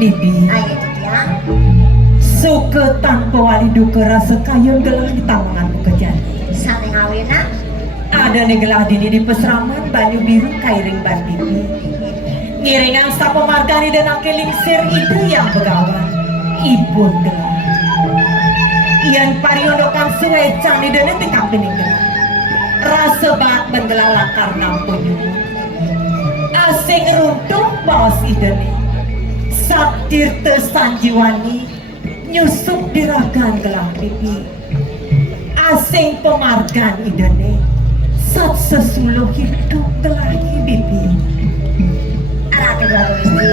Bibi. Ayo ya. Suka tanpa wali duka rasa kayun gelah di tanganmu kejadian. Sane ngawina. Ada gelah dini di peseraman banyu biru kairing ban Bibi. Ngiringan sapa margani dan akelingsir itu yang begawan. Ibu gelah. Ian pariondokan suwecang di dana tingkap bening gelah. Rasa bat bengelah lakar nampunyu. Asing runtuh bos ideni. Satir tersanjiwani nyusup diragan gelah Bibi. Asing pemargan idene sat sesuluh hidup gelah Bibi. Arake dua istri.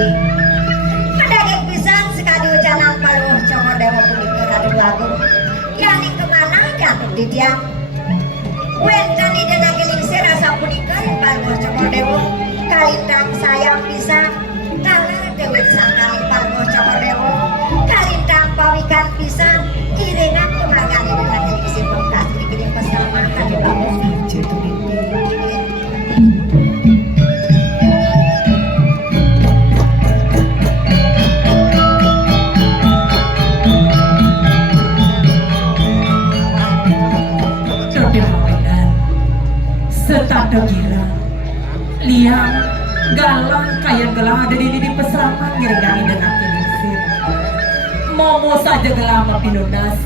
Mendagek pisan sekali ucanan paluh congor dewa punika radu lagu. Yani kemana jatuh di tiang. Wen tani dan agelingsir rasa punika paluh congor dewa. Kalintang sayang bisa kalah dewi sangkali paluh congor dewa. Kalintang pawikan pisan iringan kemargan dan agelingsir bekas dikirim pesama radu lagu. Jatuh Bibi. Setada gira liang galang kaya gelah ada di pesaman ngiringangi dengan kilisir momo saja gelah mapinunas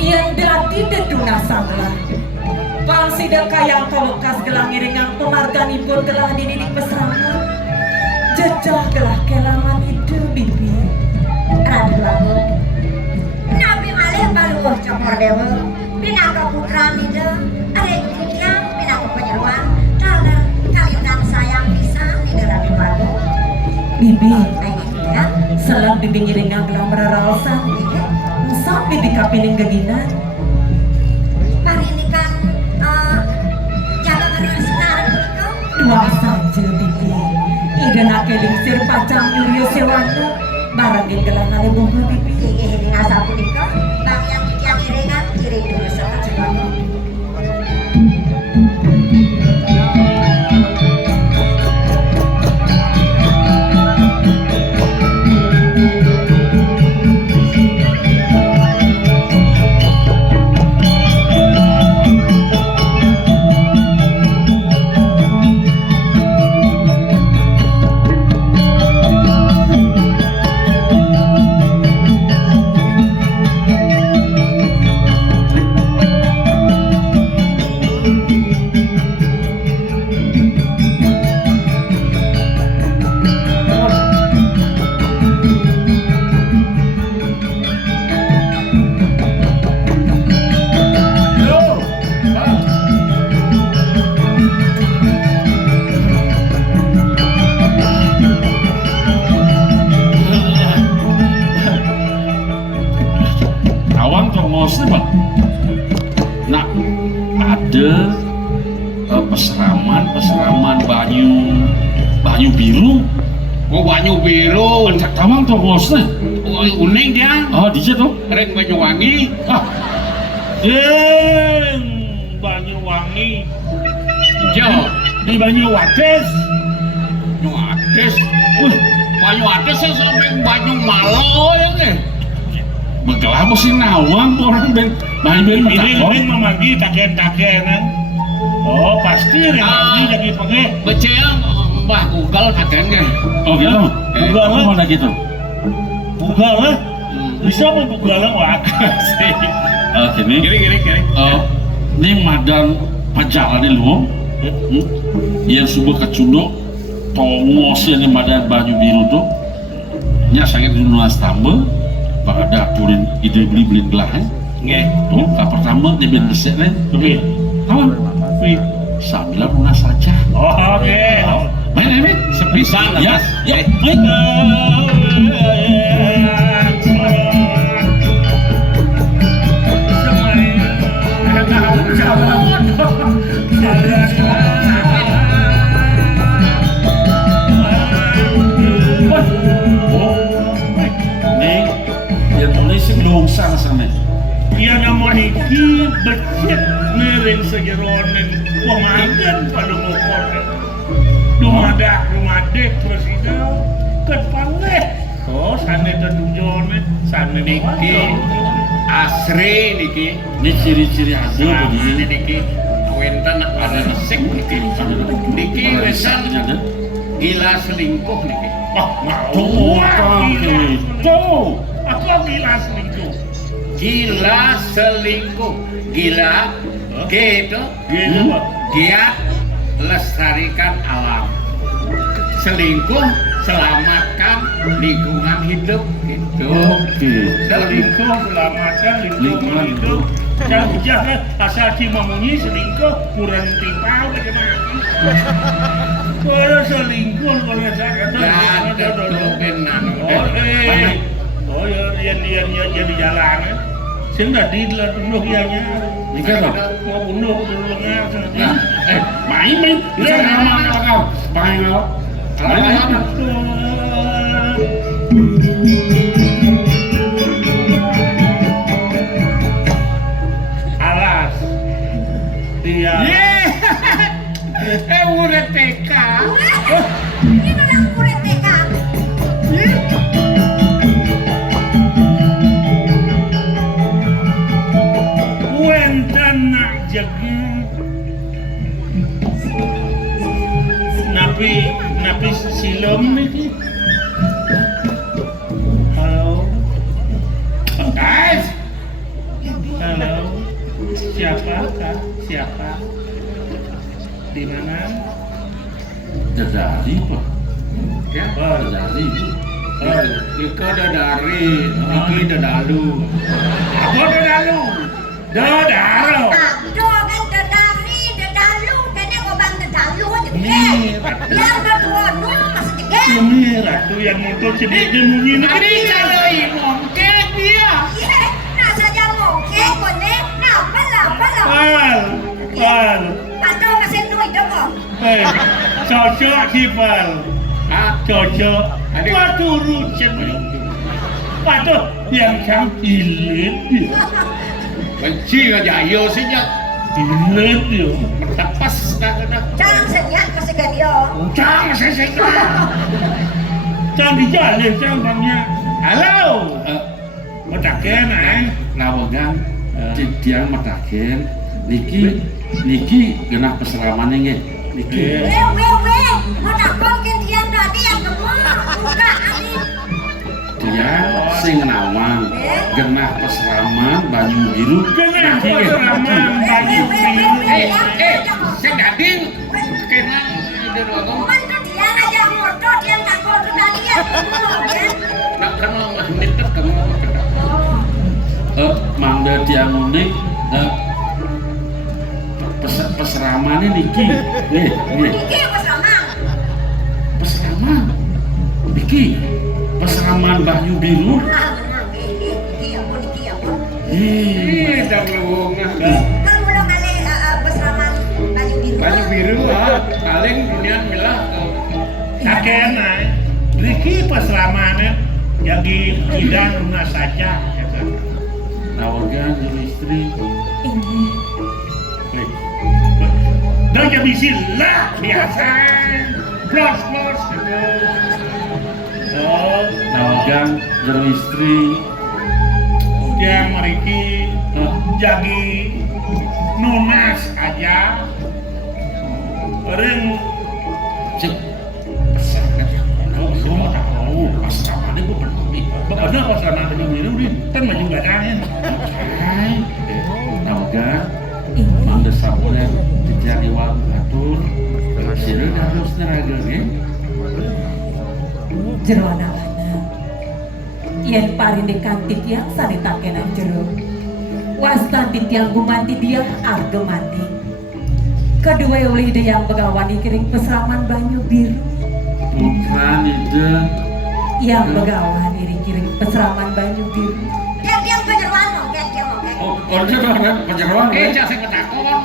yang dati dedunas sanglah pangsi dan kaya kawekas gelah ngiringang pemarganipun gelah di pesaman jejah gelah kelangan itu Bibi. Radu lagu Nabi malih paluh cokor dewa pinaka putra nida ada yang pinaka penyeruan dalam kalintang sayang bisa nida radu lagu Bibi ya selang Bibi ngiringang gelah meraraosan usap Bibi kapiling geginan parinikan jaga ngerasinar punika dua saja Bibi iden akelingsir pacang Yulio Sewanu barangin gelah ngale bumbu Bibi gigi ngasa punika bang yang iringan kiri dulu sama cepato Nah, ada peseraman banyu biru. Oh banyu biru. Cak tawang tuh bosnya. Oh uning dia. Oh di situ. Reng Banyuwangi. Ah, Jeng Banyuwangi. Jo. Di Banyuwates. Banyuwates. Banyuwates sampai Banyu Malo ya nih. Begelah mesti nawang tuh orang ben. Nah ini memagi taken-takenan. Oh pasti remagi jadi pengen. Becel Mbah Google kadangnya. Oh gitu. Bugal lah. Mana gitu. Bugal lah. Bisa mau bugal lah wah. Gini. Kiri. Ini madan pajalan lu. Yang subuh kecunduk tongos yang madan banyu biru tuh. Nya sangat nunas tambah. Pak ada purin ide beli gelahan. Nggih. Tuh, pertama dia ben besek nih. Oke. Kawan. Sambil lunas saja. Oh, oke. Main. Sepisan Ya. Main. Sana. Iya nama iki becet miring sejeronen pemagan pada mokor. Dumadak terus itu ket panggeh. kedujone sami Niki asri niki. Ini ciri-ciri hasil Ini begini. niki wenten ada resik niki. Niki wesan gila selingkuh niki. oh Tuh, itu aku gila selingkuh Gila selingkuh. Gila gitu. gila Giat lestarikan alam. Selingkuh selamatkan lingkungan hidup gitu. Oke. selingkuh selamatkan lingkungan hidup jangan asal cuma munyi selingkuh kurang timpal bagaimana kalau selingkuh kalau saya Ya, tentu benar. oh ya di jalan saya nggak di dulu ianya Ini kan loh. mau bunuh dulu Nah, main. Bisa ngomong apa kau? Main apa? Main. alas dia Urip TK. Ini memang murid TK. wenten nak jaga napi silom niki halo Guys, halo siapa kak siapa di mana Dadari pak. ya. Dadari. Ika dadari, iki dadalu. apa dadalu dadaro Aduh kan dedari, dedalu, kayaknya gobang dedalu aja Nih, biar berdua nu masih jege. ini ratu yang motor cedek munyi Tadi cari mongkek dia. Iya, nah saja mungkin kone, nah pala. pal Atau masih nuai dong. cocok sih pal Ah, cocok Adik. waduh rucen waduh yang cang ilit benci aja ayo sejak ilit yo mentepas dah. Jangan senyap masih kan dia. cang saya cang di jalan cang bangnya halo mataken Lawangan. Tiang mataken. Niki genah peseramannya nggih. Niki. Weh, mau takon kan dia tadi yang gemuk, buka ani. Tiang sing nawang. Genah peseraman banyu biru. genah Niki nggih. peseraman baju biru Saya gading kena dia ngomong. Mantu dia ngajak motor, dia takon ke tadi yang gemuk ya. Nak kenal ngedet kamu. Mangda tiang unik. Peseramannya niki. Nggih. Iki apa sama? Peseraman. Niki. Peseraman banyu biru. Ah, menang. Iki ampun. Ih. Dah ngomong. Kan belum kali bersama baju biru. Baju biru paling dunia milah taken Riki peseramannya yang di bidang rumah saja Lawangan jadi istri. Ini dan jadi sila biasa plus Lawangan jadi istri. dia meriki jadi nunas aja ring Cek pesan kan. Lu mau tahu peseramannya gue pernah. benar pasal nanti biru kan maju badannya Lawangan. ini Mangda sabulan dijari wang atur. Hasilnya harus neraga nih. jero anak-anak. Yen parindik kantik yang saritakenan jero. Wastan titiang gumanti dia arge mati. Kedua oleh ide yang begawani kiring peseraman banyu biru. Bukan ide. Yang begawan iri kiring peseraman banyu biru. Dia penyeruan mungkin dia mungkin. Oh, orangnya kan penjeroan ya. jangan ketakon.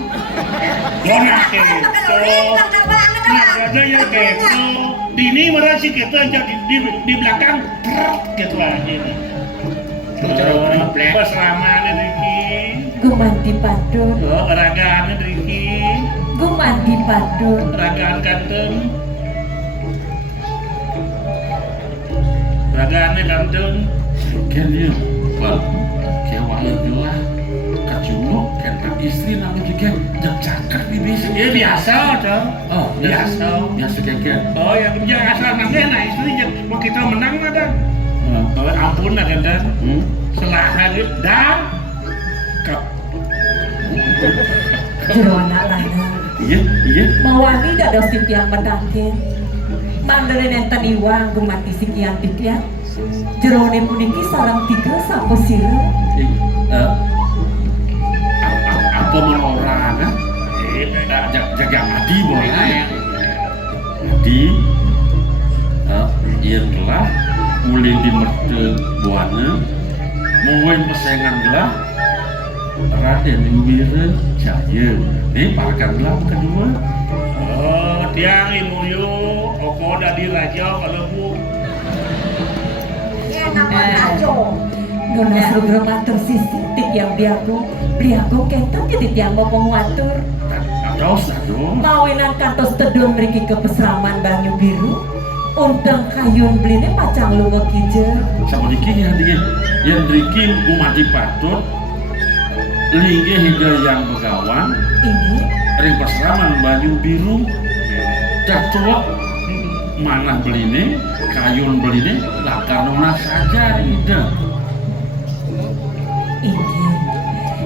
Dona Kan keto bangga banget orang. ada ya keto dini merasi kita jadi di belakang gitu aja peseramannya Riki Gumanti padon, ragaannya Riki gumanti padon. ragaan kanten ragane kantun Kan dia, bal, kewala gelah, kacunok, kan tak istri nama juga jam cakar di bisa. ya biasa toh Oh, biasa biasa kan. oh yang biasa nangnya nah istri yang mau kita menang mah dan oh ampun lah kan dan selahan dan kap Jero anak lanang. Iya, iya. Mawani dados titiang medangke. Manderen enten iwang gumanti sikian titiang. Jerone puniki sareng tiga sapu sira. Apa mau orang kan? Jaga mati boleh. Mati, iya gelah, mulai di merte buana, mungkin pesengan gelah, Raden Wira Jaya. Ini parakan gelah kedua. oh tiang imuyu oko dari raja kalau bu Ya nama Rajo. Nona sugra matur sisik titiang biago kenton jadi titiang ngomong watur. Ados, ados. Mawinan kantos tedung mriki ke pesraman Banyu Biru. Undang kayun bline pacang lunga kijel. Sama diki yang driki umati patut, linggih hingga yang begawan, Ini ring pesraman Banyu Biru, cacok mana beline, kayun beline, lakar nona saja ide. ini.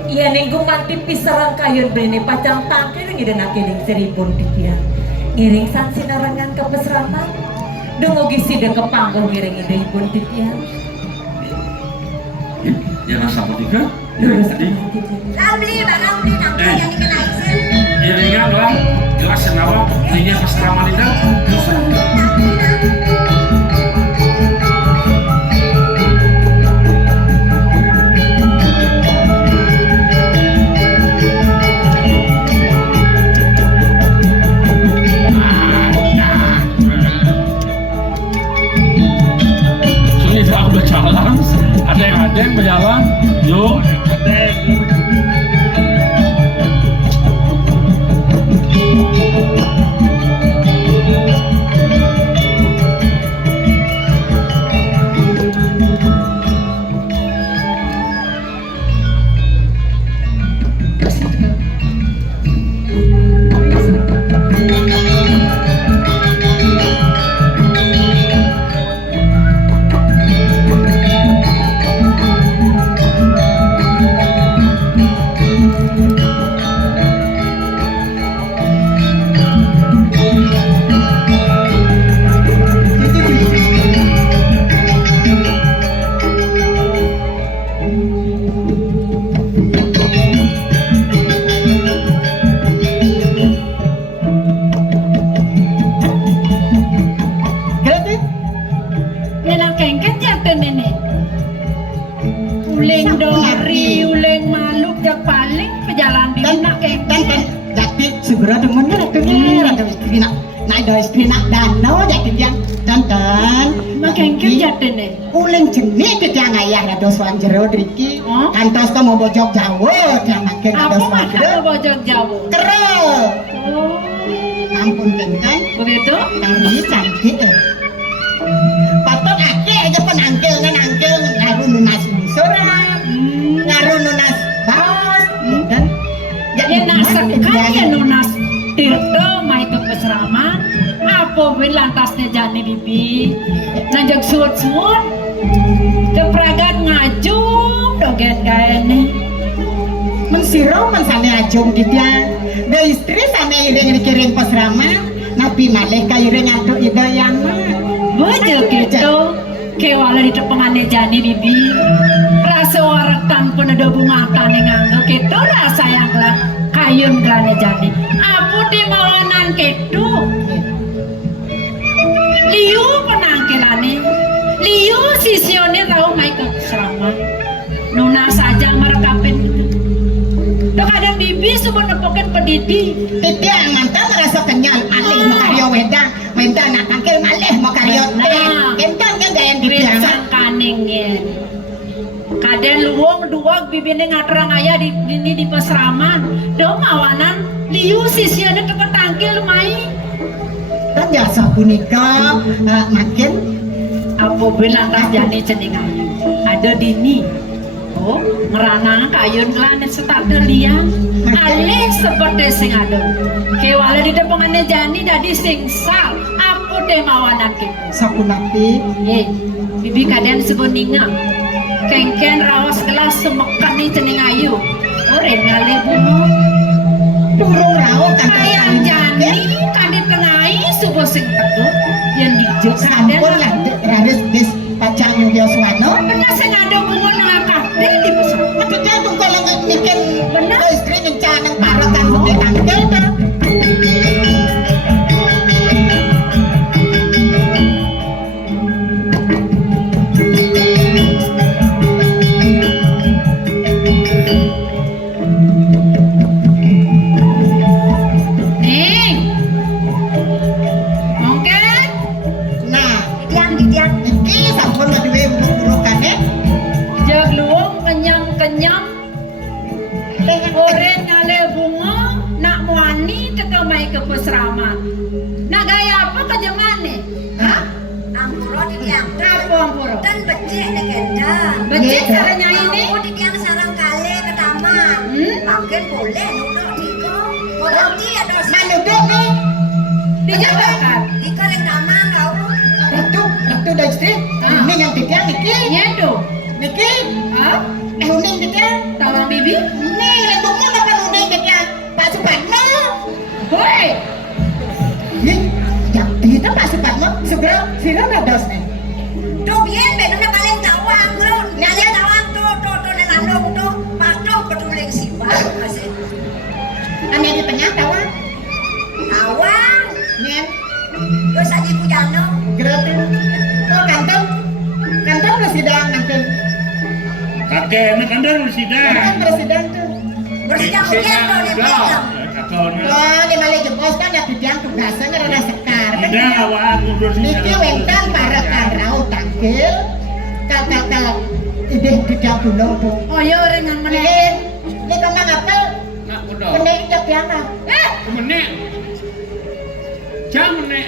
Iya ninggu manti pisarang kayun bline pacang tangkir ngidenake ning seripun titiang. Ngiring san sinarangan ke pesraman. Dungogi sidang ke panggung ngiring idepun titiang. Ya rasa tiga, Lurus tadi. Ramli, Bang Ramli, nanti yang dikenai sih. Iringan lah, jelas senawa, linggih pesraman itu. Sudah berjalan, ada yang berjalan, yuk. Nenek kengket jatuh nenek. Uleng dori, uleng maluk jak paling pejalan di nak kengket. Jadi segera demennya itu ada istri nak ada istri nak danau jadi dia dan Mak kengket jatuh nenek. uling jenis itu yang ayah ada suan jero driki Oh. kantos kau mau bojok Jawa dia makin ada Apa suan mak jero kalau bojok jauh? kero Oh, ampun kentang begitu? kami cantik patut ake aja penangkil ngaruh nunas surat ngaruh nunas baos dan Ya nasak kaya nunas tirto mai ke pesraman. Apa lantasnya jani bibi? Nanjak sud-sud. Kepragat ngajung dogen gaya nih. mensiro mensane ajung dia da istri sana iring dikiring pasrama nabi malih ka iring atuk idayana Betul gitu. Kewala di tepengane jani bibi. Rasa warak tanpa ada bunga tani nganggo gitu rasa yang lah kayun gelane jani. Apu di mawanan gitu. Liu penangkilane. Liu sisione tahu mai ke selama. Nuna saja merekapin gitu. Dok ada bibi sebut nepokin pedidi. titia mantan merasa kenyal malih makaryo wedang nak tangkil malih makaryo teh Nah. kentang yang gaya titia Bersang kaningin. Kaden luwung dua bibine ngaterang ayah di pesraman. Do mawanan liu sisiane teko tangkil mai. dan jasa punika makin Apa bilang tas jani cening ayu ada dini. Oh, ngerana kayun ngelanet setade lian. Alih seperti sing ado. Kewala di depengane jani dadi sing sal. Apa de mawanan kita. Sakunapi Ye, bibi kaden sebuninga. Kengken rawas gelas semekan ni cening ayu. Oren ngalih bungo. durung rawuh kan Ayang jani kadit tengai subuh sing teguh. Yang dijok kaden. sampun lah raris bis pacang Yoswano. Bener sing ado bungo nang kafe di pusat. Maksudnya tuh kalau bikin Bener. istri ngencanang parokan bumi tangkel tuh. Ning. Oke. Nah, Didian iki sampun duwe buruk-burukane. Jag luong kenyam-kenyam. Oren ngale bunga nak muani teka mai ke pesraman. Nak gaya apa kejemane? Hah? Ampuro Didian Apa ampuro? dan becek nek kendan. Becek caranya ini? Aku Didian sarang kali ke taman. Makin boleh nuduk Diko. Berarti ada Manuduk nih. Dijabakan. Diko yang taman kau. Itu udah istri. Ah. Ini yang tiga niki. Nyedo. Niki. Hah? Uning tiga. Tawang bibi? Nih, lembungnya apa uning tiga? Pak Supatmo. Hoi. Nih, yang kita Pak Supatmo. Segera, sira nados nih. Tuh bien bedanya paling tawang lu. Nanya tawang tuh nenandong tuh. Patuh petuling simbang. Masih Ane di tengah tawang. tawang. Nih, Terus aja pujano. gratis. Oh, kantong. Kantong presiden nanti. Kakek anak anda Kan sidang. presiden tuh. Bersidang pujian tuh dia pegang. Oh, di Malay Jepos kan ada bidang tugasnya rada sekar. Tidak awak ngobrol Niki wentang para karau tangkil. Kata-kata ide bidang dulu tuh. Oh ya orang yang mana? Ini kemang apa? Nak kuda. Pendek ijak yana. Menek. Jam menek.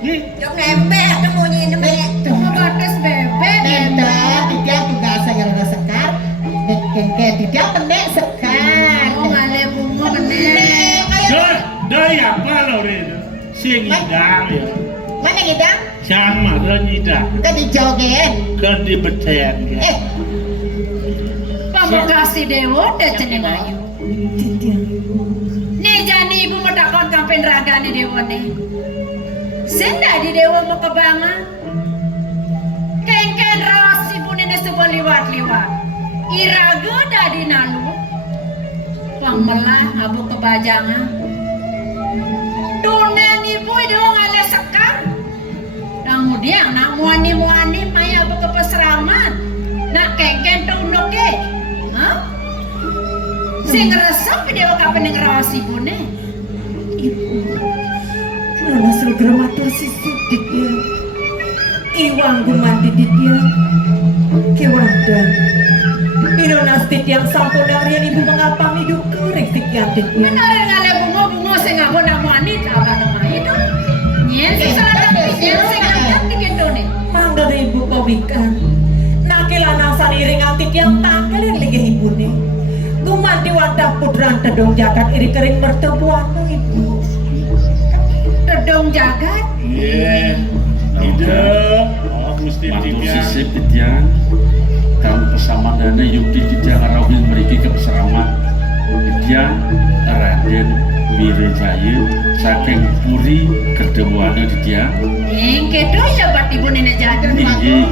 Ni Jok nempel temunya ini banyak. Cuma batas bebek. Nenda, tidak tugasnya rada sekar. Kengke tidak pendek sekar. Oh ngale bunga bener. Nih, kayak doi apa lo itu? Sing idang ya. mana ngidang? Sama lo idang. Kan dijoget. Kan dibeten ya. Pamukasi dewa dan cening ayu. Nih jani ibu mau takon kampen raga nih dewa nih. Senda di dewa mau kebangan. Kengken rawas ibu nenek sebuah liwat-liwat. Iraga dadi nalu. Pangmelah abu kebajangan. Tunen ibu dewa ngale sekar. Kemudian nak muani-muani maya abu kepeseraman. Nak kengken tunuk ke. Hah? Sing resep dewa kapan yang rawas ibu nih. Lala segera matur si sudik ya. Iwang gumanti di dia. Kewadan. Ino nastit yang sampun harian ibu mengapang hidup kering sekian titik. Benar ngale bungo-bungo sing ngabo nak muani apa nama itu. Nyen sing salah tapi nyen sing angkat digendong nih. Mangga ibu kawikan. Nakilan saniring antik yang tanggal yang lagi ibu nih. Gumanti wadah pudran tedong jagat iri kering bertebuan ibu. Tedong jagat. Iya. Ide. Oh mesti Matur tiga. sisip Didian. Tahun pesamadana yukti Didian arawin meriki ke peseraman. Didian Raden Wirejaya saking Puri kedemuane Didian. Yang kedo ya buat ibu nenek jagat. Inggih.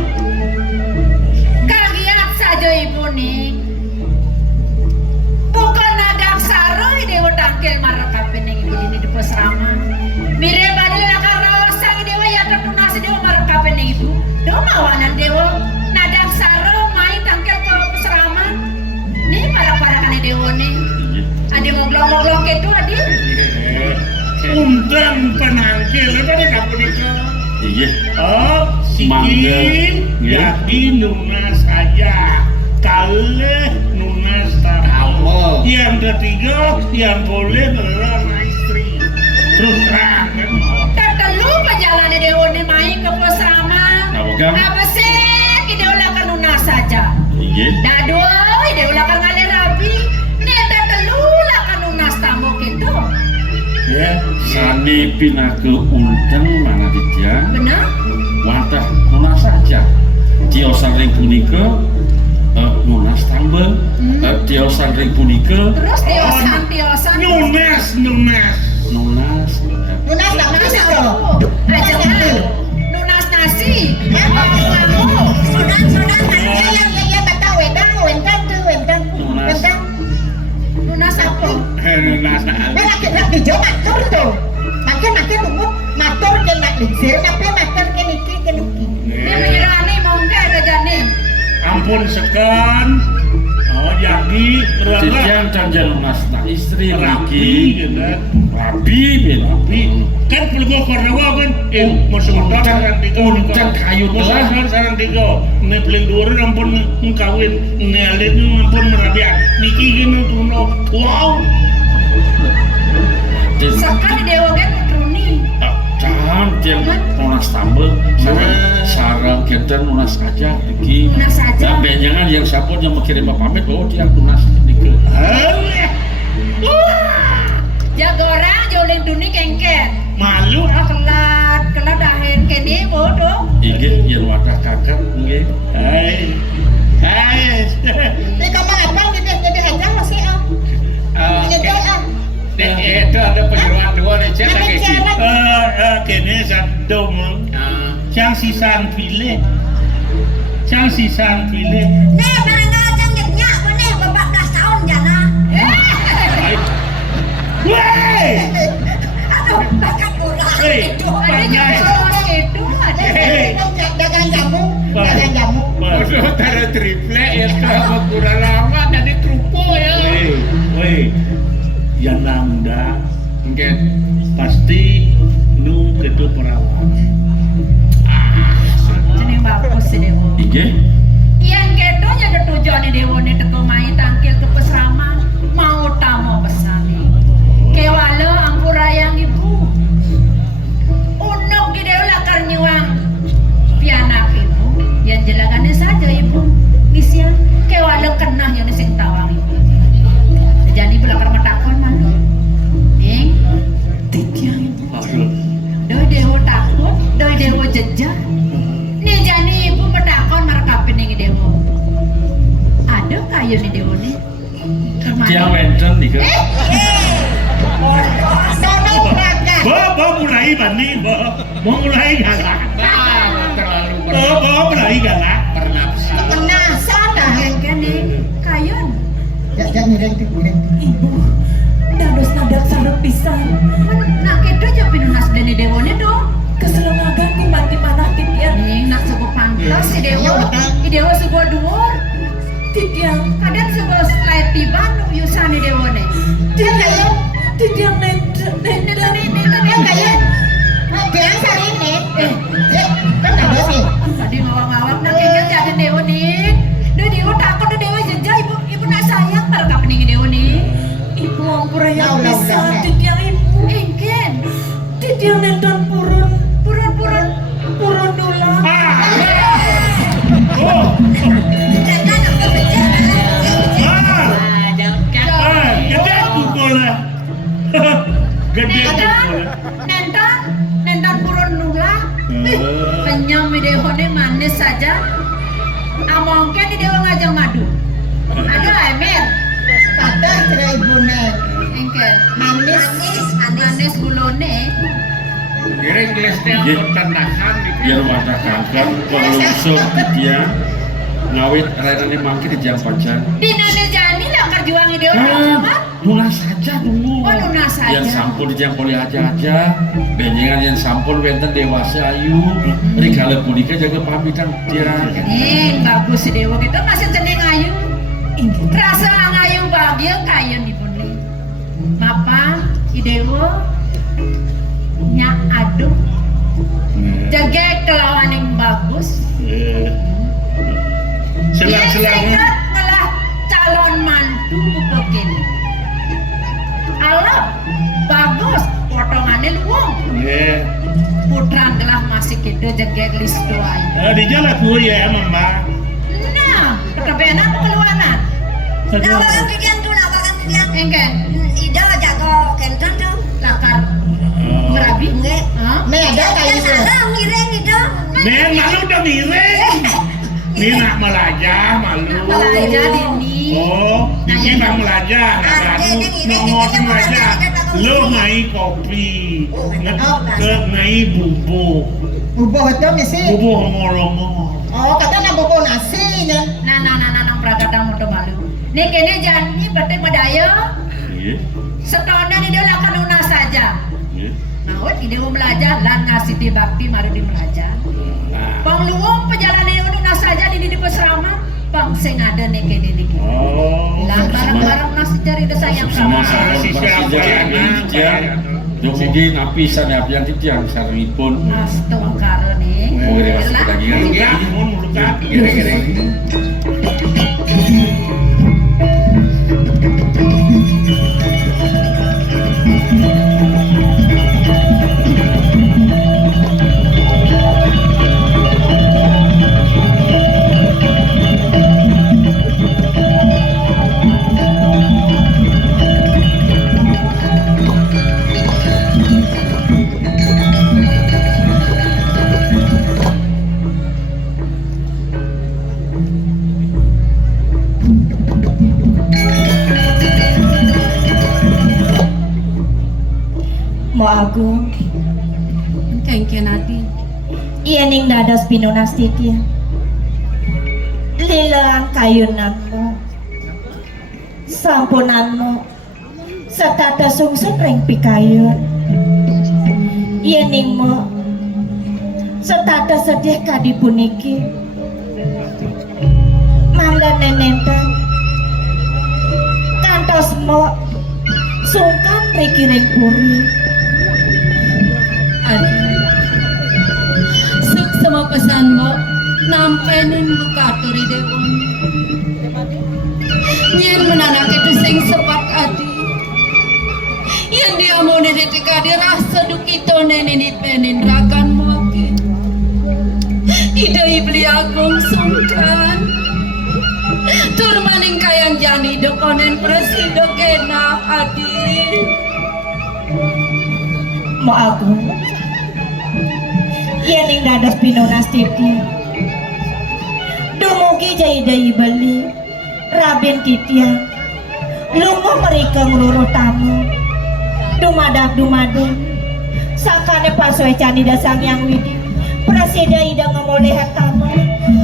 Kagiat saja ibu nih. Bukan ada aksara dewa tangkil marah kapan yang ibu ini di pesrama. Mire badil akan rawasang dewa ya tertunasi dewa marah kapan yang ibu. Dewa mawanan dewa. Nada aksara main tangkil ke pesrama. Nih marah-marahkan dewa nih. Inggih. Adi ngoglong-ngoglong gitu adi. Undan penangkil apa nih kapan itu? Inggih. Oh, Mangga. Siki Ya. jadi nunas saja. Kaleh nunas tahu. Yang ketiga yang boleh adalah istri. Terus terang kan. Tertelu perjalanan dewa nih main ke pesrama. Nah, oke. Agam. Apa sih? Ide ulakan lunas saja. Iya. Dadu, ide ulakan ngalir rabi. Neda telu ulakan lunas tamu gitu. Ya. Sani pinaku undang mana dia? Benar? Wadah lunas saja. Tiosan ring punika lunas tambah. Tiosan ring punika Terus tiosan. Nunas. lunas. Lunas tak Lunas bisa apa? Aja kan. Lunas nasi. Kamu. Ya betul wentan tuh wentan. Lunas apa? Nunas. Lagi jo matur tuh. Makin umur matur ke nak lingsir, tapi matur ke niki. Dia menyerani mau enggak ada jani. Ampun sekan. Oh jadi ruangan Titian canjal lunas nah istri rapi lagi gitu. rapi ben Tapi kan perlu gua kornawa kan masuk motor sarang tiga Uncang kayu telah. motor sarang tiga ne paling dua ampun kawin ne alit ampun merabiak niki gini tuh wow Sekan di dewa kan utruni. Jangan tiang lunas tambah sarang kita lunas aja Diki. Lunas saja. Nah, benjangan yang sapun yang mengirim pamit bahwa dia lunas Diki. Jaga orang jolin duni kengket. malu Kelat dahin kene bodoh. Iki yang wadah kakak nggih. hai Ini kamu apa jadi aja masih Itu ada penyeruan dua lecet lagi sih. kene satu mong Chang sisan pile Nih barangkali canggihnya mana 14 tahun jana. Wey Aduh bakat orang Hei, itu. Ada jalan itu ada. dagang jamu. Udah ada triple itu apa kurang lama jadi trupo ya. Wey yang nanda Mungkin pasti nu itu perawat Jadi bagus sih dewo. Iki Yang gitu jadi tujuan dewo nih teko main tangkil ke pesraman mau tamu pesani. Kewalo ampura yang ibu. Unok gede lakar nyuang pianak ibu. Yang jelagannya saja ibu. Isian kewalo kenah yang sing tawang ibu. Jadi belakar matakon mana? Ning, Titian doi dewo takut, doi dewo jejak. Nih jadi ibu matakon merekapin nih dewo. Ada kayu nih dewo nih. dia wenten Diki. Sono praga. Bo mulai bani bo mulai galak terlalu bo mulai galak bernafsu. Kenasan dah. Kene kayun. Ya mireng tuh. Ibu dados nadak sarep pisan. Nak kedo jo pinunas dene dewone do. Keselamatanku mati manah Titian. Ning nak suku pantas si dewo. I dewo suku dhuwur. Titian Kadang suku slide tiban yusane dewone. Titian Kayak biasa ini. Kan ada sih. Tadi ngawang-ngawang nak kengkel jadi dewo nih. Do dewo takut do dewo jejak ibu nak sayang merekap ning dewo nih. Ibu ampura yang Laulah, bisa laulah. Titian ibu. Engken. Titian nonton purun nula. oh Jangan aku bicara. gede pukul gede pukul Nentan purun nula. Penyam dewone manis saja. Amongken di dewa ngajang madu. Aduh Emir. Patah cerai ibune. Engken. Manis. Gulone. Kira Inggrisnya Iya. tandahan Biar wadah kakak kelungsur dia ngawit rene mangki di jam pacan. Dinane jani lah kerjuang dewa cuma. Lunas saja dulu. Oh, lunas saja. Yang sampul di jam kuliah aja. Benjengan yang sampul wenten dewasa ayu. Rikale punika jaga pamitan dia. Bagus si dewa kita masih ceneng ayu. Rasa ngayu bahagia kayun ibu nih. Mapa, i dewa nya aduh. Jaga kelawan yang bagus. selang Ngelah calon mantu bukokin. Alah, bagus potongannya luwung. putra gelah masih kita jegek list doa. Di jalan tuh ya Mbak. Nah, kebenan keluaran. Nawakan titian tuh, nawakan titian. Engken, Ida jago kenton tuh. lakar merabi. Nggak. Hah? Me ada kayu tuh. Salah ngiring Ida. Nen malu udah miring. Ini nak melajah malu. Belajar ini. Oh, ini nak melajah. Ngomong melajah. Lo ngai kopi, ngai bubuk, Bubuh itu misi. bubuk ngomong-ngomong. Oh, kata nak bubuh nasi nya. Nah, prakadang muda malu. Nih kene janji berarti medaya. Iya. Setahun ini dia lakukan lunas saja. Iya. Nah, ide mau belajar lan ngasih di bakti mari di belajar. Bang luwung perjalanan lunas saja di pesrama. Bang sing ada nih kene niki. Oh, Lah barang-barang nasi cari desa yang Sama sama. saya Jom mungkin api sana api yang titian saripun. Astungkaro nih. Mau gede masuk Lah, lagi kan? Iya, mun mulukan. Gede-gede. Mo Agung, Kengke nanti. iya ning dadas pinunas titi. Lilaan kayunanmu, sampunanmu, setata sungsut ring pikayun. Iya ning mo, setata sedih kadi puniki. Mangga nenenten, kantos mo, sungkan rikiring puri. Suk sama pesan mo, nampenin buka turi dewon. Nyen menanak itu sing sepak adi. Yang dia mau netika dia rasa dukito nenin penin rakan mokin. Ida ibli agung sungkan. Tur maning kayang jani dokonen presido kena adi. Mo Agung, iya ning dadas pinunas titi. Dumugi jai dai bali, raben titian. Lungo mereka ngeluruh tamu. Dumadak, sakane pasoe candi dasang yang widi. Prasida ida ngemolehat tamu.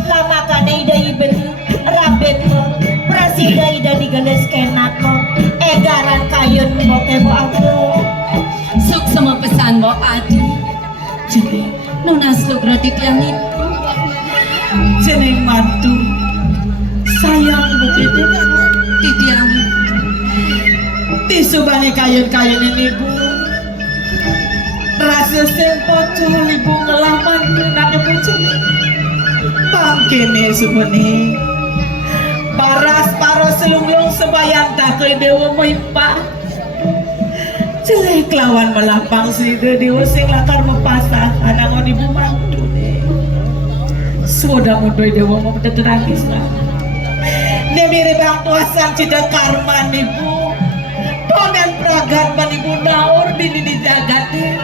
Lamakane ida ibeli, raben mo. Prasida ida digeles kenat mo. Egaran kayun mo ke Mo Agung. Suk sama pesan mo adi. Jadi nunas lo gratis yang itu. Jeneng mantu, sayang begitu. Titiang Tisubane kayun-kayun ini bu. Rasa sempocul ibu ngelaman kena kepucuk. Pangkene subene. Paras paro selunglung sebayan tak ke dewa moimpa. Jelek lawan melapang si dewa sing lakar mepasah anangon ibu mantu. Sudah mundur dewa mau terangis lah. Nemiri bang tuasan cidang karman ibu. Pomen pragat man ibu naur di jagati.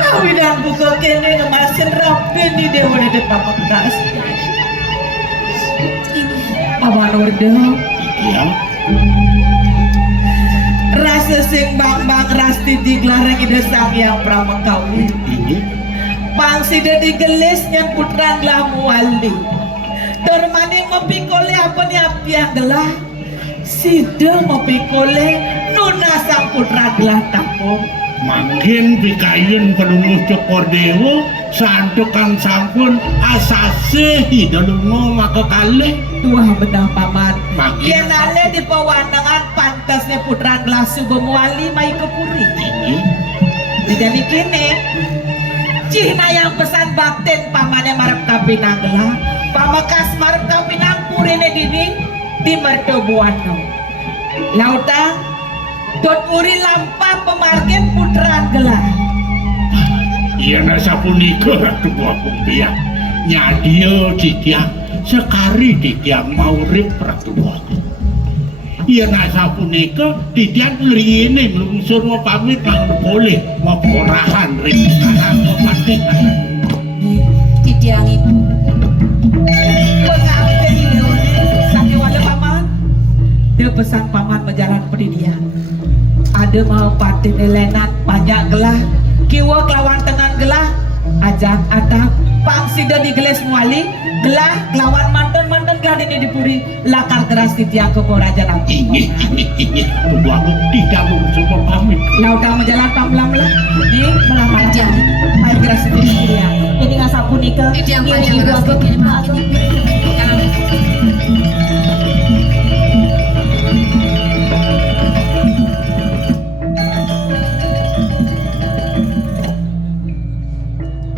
Awi dan buka kene ngemasin rapin di dewa di depan bekas. Mama Nurdo. Iya. Rasa sing bang rasti diglarang ide sang yang pramengkawi. Pangsida digelis nyan putran lah muali. Dormane mapikole apa ni api yang gelah. Sida mapikole nuna sang putra gelah tapung. Makin pikayun penunggu cokor dewo santukan sampun asase hidalungo maka kali Tuah bedah paman. Makin. Yen ale di pawanangan pantasnya putra gelah sugo muali mai kepuri. Tidak kene. Cihna yang pesan bakten pamane marep kapinang gelah. Pamakas marep kapinang purine dini di mertobuano. Lauta Dot uri lampa pemargen putra gelah. Iya nasa punika Ratu Bagong Biak nyadia titiang sekari titiang mau urip Ratu Bagong. Iya nasa punika titiang liyene mlungsur mau pamit nang boleh mau porahan ring anak kepatengan. Titiang ibu. Pengabdi sakiwala paman. Dia pesan paman berjalan pendidikan. Ada mau patin elenat banyak gelah. Kiwa kelawan tengan gelah. Ajak atap pangsi dan digeles muali gelah kelawan mantan gelah ini dipuri lakar keras titiang ke raja nanti. Inge Ratu Bagong tidak mlungsur mau pamit. Laudah menjalan pamlam-lam. Ini melamar jadi. Air keras titiang. Ini nggak sapu nikah. Titiang Ini panjang ibu ras aku. kene